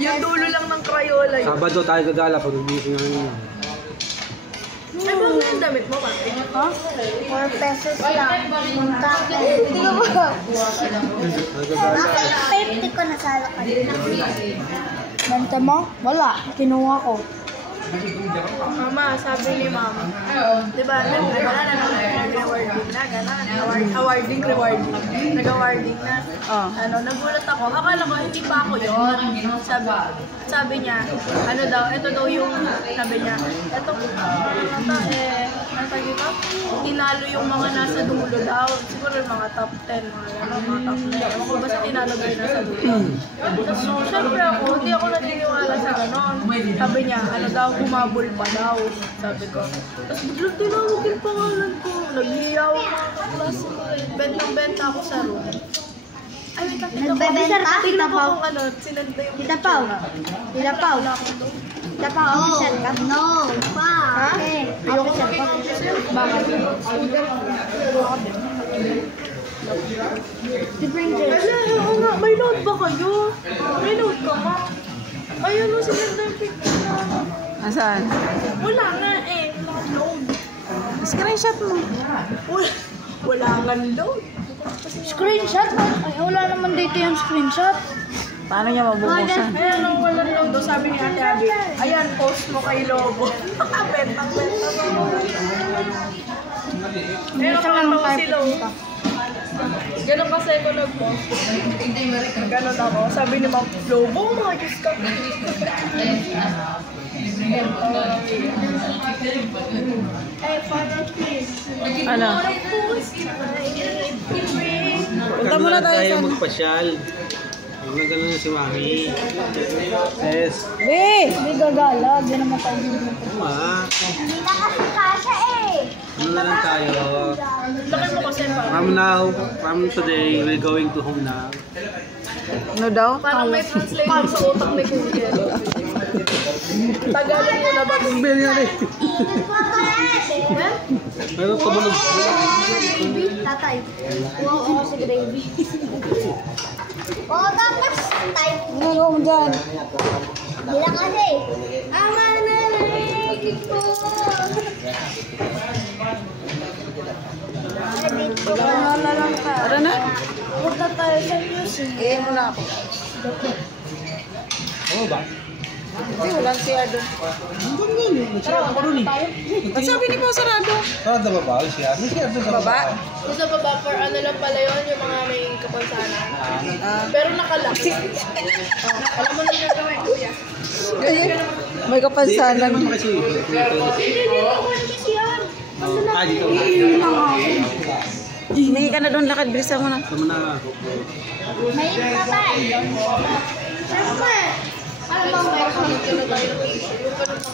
Yung dulo lang ng Crayola yun. Sabado tayo gagala pag nagising namin yun. Ay, ba yung damit mo, Pati? Ha? 4 pesos lang. Hindi ko ba? Bakit 50 ko nasala ka din? Banta mo? Wala. Kinuha ko. Mama, sabi ni Mama, diba, wala na nag-awarding na, gano'n, awarding, rewarding, nag-awarding na, nagulat ako, akala ko, hindi pa ako yun, sabi niya, ano daw, ito daw yung, sabi niya, ito, ano dito, tinalo yung mga nasa dulo daw, siguro yung mga top 10, mga top 10, ako ko basta tinalo daw yung nasa dulo. So, syempre ako, hindi ako naniniwala sa gano'n, sabi niya, ano daw, humabol pa daw, sabi ko. Tapos biglang tinawag yung pangalan ko. Naghiyaw ako mga klase ko. Bentang-benta ako sa room. Ay, wait lang. Nagbebenta? Tignan mo kung ano, sinanda yung... Tita Pao. Tita Pao. Tita Pao, official ka? No, pa. Ha? Official ka? Bakit? Different jersey. Oo nga, may load ba kayo? May load ka ma. Ayun o, sinanda yung picture na. Asan? Wala nga eh. Wala load. Screenshot mo. Wala nga load. Screenshot? Ay, wala naman dito yung screenshot. Paano niya mabubusan? Ayan, nung walang load, sabi ni Ate Abby, ayan, post mo kay Lobo. Bentang-benta mo. Meron ka lang si Lobo. Ganon kasi ako nag-post. Ganon ako. Sabi ni Ma'am, Lobo, magis ka. Ano? Punta muna tayo sa... magpasyal. Huwag na gano'n si Mami. Yes. Hindi gagala. Hindi naman tayo dito. Ma, Hindi na kasi kasha eh. ano na lang tayo? Laki mo kasi pa. From today, we're going to home now. Ano daw? Parang may translate sa utak ni Kuya. Tagalog mo na ba? Meron tumunog. Gravy? Tatay. Oo, ako si gravy. Oo, tapos type. Ano mo dyan? Bila kasi. Ama na narinig ko. Wala na lang ka. Tara na. Punta tayo sa music. Iyan mo na ako. Oo ba? Hindi, walang siya doon. Sarado ko dun eh. Ba't sabi ni po sarado? Sarado ba ba? Siya? May siya doon sa Baba? Sa baba, for ano lang pala yun, yung mga may kapansanan. Pero nakalaki. Alam mo na gagawin, Kuya. May kapansanan. Kasi, dito. Hindi ka na doon, lakad. Bilisan mo na. Tama na. May babay. Siyempre. Alam mo, may kapansanan tayo ng issue. Yung ganun ng